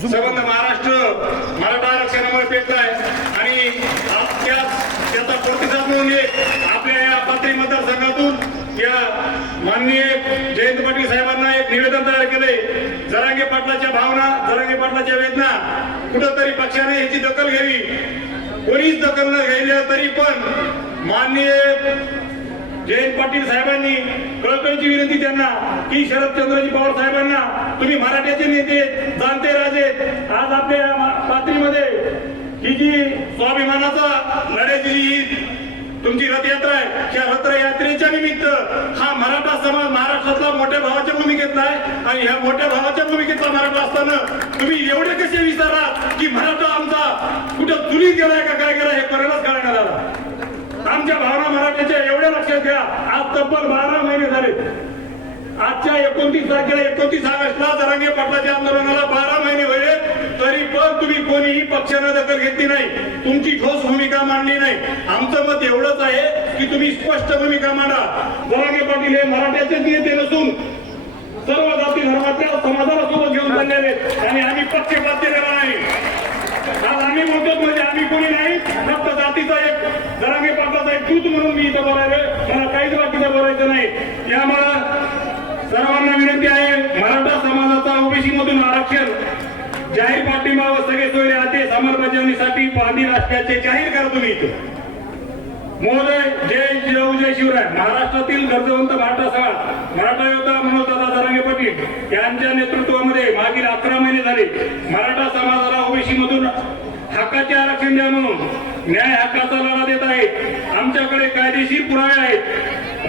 संबंध महाराष्ट्र मराठा आरक्षणामुळे पेटलाय आणि त्याचा प्रतिसाद म्हणून आपल्या या पाथरी मतदारसंघातून या माननीय जयंत पाटील साहेबांना एक निवेदन तयार केले। जरांगे पाटलाच्या भावना, जरांगे पाटलाच्या वेदना कुठंतरी पक्षाने याची दखल घ्यावी। कोणीच दखल न घ्यायला तरी पण माननीय जयंत पाटील साहेबांनी कळकळीची विनंती त्यांना की शरदचंद्रजी पवार साहेबांना, तुम्ही मराठ्याचे नेते, जाणते राजे, आज आपल्या पाथरीमध्ये ही जी स्वाभिमानाचा लढ्याची तुमची रथयात्रा आहे, त्या रथयात्रेच्या निमित्त हा मराठा समाज महाराष्ट्रातला मोठ्या भावाच्या भूमिकेतला आहे आणि ह्या मोठ्या भावाच्या भूमिकेतला मराठा असताना तुम्ही एवढे कसे विचारा की मराठा आमचा कुठं चुलीत गेलाय का काय गेलाय हे कोणालाच कळणार आला। आमच्या भावना मराठ्याच्या एवढ्या लक्षात घ्या। आज तब्बल 12 महिने झाले। आजच्या 29 तारखेला 29 ऑगस्टला जरांगे पाटलाच्या आंदोलनाला 12 महिने होईल, तरी पण तुम्ही कोणीही पक्षाने दखल घेतली नाही, तुमची ठोस भूमिका मांडली नाही। आमचं मत एवढंच आहे की तुम्ही स्पष्ट भूमिका मांडा। जरांगे पाटील हे मराठ्याचे नेते नसून सर्व जाती धर्माच्या समाजाला सोबत घेऊन चाललेले आणि आम्ही पक्षपात केलेला नाही। आज आम्ही म्हणतो म्हणजे आम्ही कोणी नाही, फक्त जातीचा एक जरांगे पाटलाचा एक दूत म्हणून मी इथं बोलायला, मला काहीच बाकीचं बोलायचं नाही। यामुळे सर्वांना विनंती आहे, मराठा समाजाचा ओबीसी मधून आरक्षण जाहीर पाठिंबा व सगळे सोयरे आदेश अंमलबजावणीसाठी बांधील असल्याचे जाहीर करा तुम्ही इथं। महोदय, जय शिवराय। महाराष्ट्रातील गरजवंत मराठा योद्धा मनोजदादा जरांगे पाटील यांच्या नेतृत्वामध्ये मागील 11 महिने झाले मराठा समाजाला ओबीसी मधून हक्काचे आरक्षण द्या म्हणून न्याय हक्काचा लढा देत आहे। आमच्याकडे कायदेशीर पुरावे आहेत।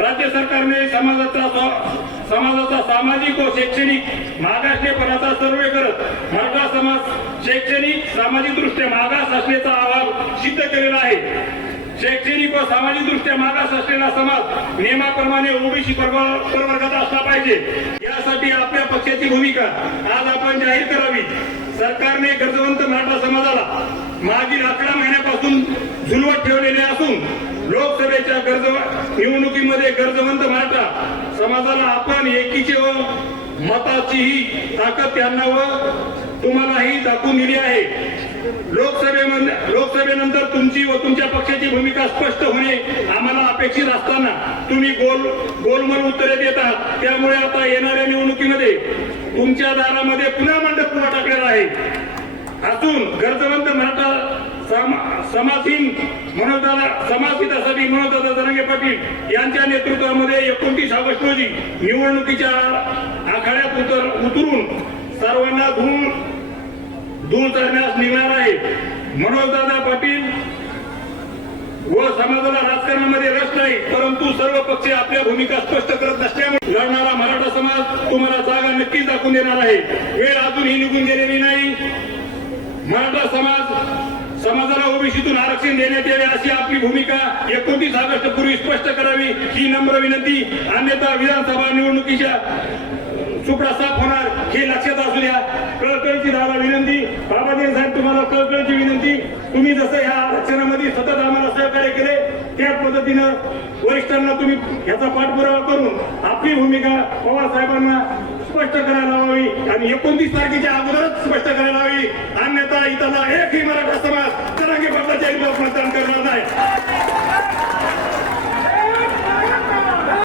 राज्य सरकारने समाजाचा सामाजिक व शैक्षणिक मागासलेपणाचा सर्वे करत मराठा समाज शैक्षणिक सामाजिक दृष्ट्या मागास असल्याचा अहवाल सिद्ध केलेला आहे। शैक्षणिक व सामाजिक दृष्ट्या मागास असलेला समाज नियमाप्रमाणे ओबीसी प्रवर्गात असला पाहिजे। यासाठी आपल्या पक्षाची भूमिका आज आपण जाहीर करावी। सरकारने गरजवंत मराठा समाजाला मागील 11 महिन्यापासून झुलवत ठेवलेले असून लोकसभेच्या निवडणुकीमध्ये गरजवंत मराठा समाजाला आपण एकीचे व मताचीही ताकद त्यांना व तुम्हालाही दाखवून दिली आहे। लोकसभेनंतर तुमची व तुमच्या पक्षाची भूमिका स्पष्ट होणे आम्हाला अपेक्षित असताना तुम्ही गोलमोल उत्तरे देत आहात। त्यामुळे आता येणाऱ्या निवडणुकीमध्ये तुमच्या दारामध्ये पुन्हा मंडप उभा टाकलेला आहे असून गरजवंत मराठा समाजहितासाठी मनोजदादा जरांगे पाटील यांच्या नेतृत्वामध्ये 29 ऑगस्ट रोजी निवडणुकीच्या आखाड्यात उतरून सर्वांना धूळ चालण्यास निघणार आहे। मनोजदादा पाटील व समाजाला राजकारणामध्ये रस नाही, परंतु सर्व पक्ष आपल्या भूमिका स्पष्ट करत नसल्यामुळे लढणारा मराठा समाज तुम्हाला जागा नक्कीच दाखवून देणार आहे। वेळ अजूनही निघून गेलेली नाही। मराठा समाजाला ओबीसीतून आरक्षण देण्यात यावे अशी आपली भूमिका 29 ऑगस्ट पूर्वी स्पष्ट करावी ही नम्र विनंती। अन्यथा विधानसभा निवडणुकीच्या सुपडा साफ होणार हे लक्षात असू द्या। कळकळीची दादा विनंती, बाबाजी साहेब तुम्हाला कळकळीची विनंती, तुम्ही जसं ह्या आरक्षणामध्ये सतत आम्हाला सहकार्य केले त्या पद्धतीनं वरिष्ठांना तुम्ही याचा पाठपुरावा करून आपली भूमिका पवार साहेबांना स्पष्ट करायला हवी आणि 29 तारखेच्या अगोदरच स्पष्ट करायला हवी। अन्यथा इथला एकही मराठा समाज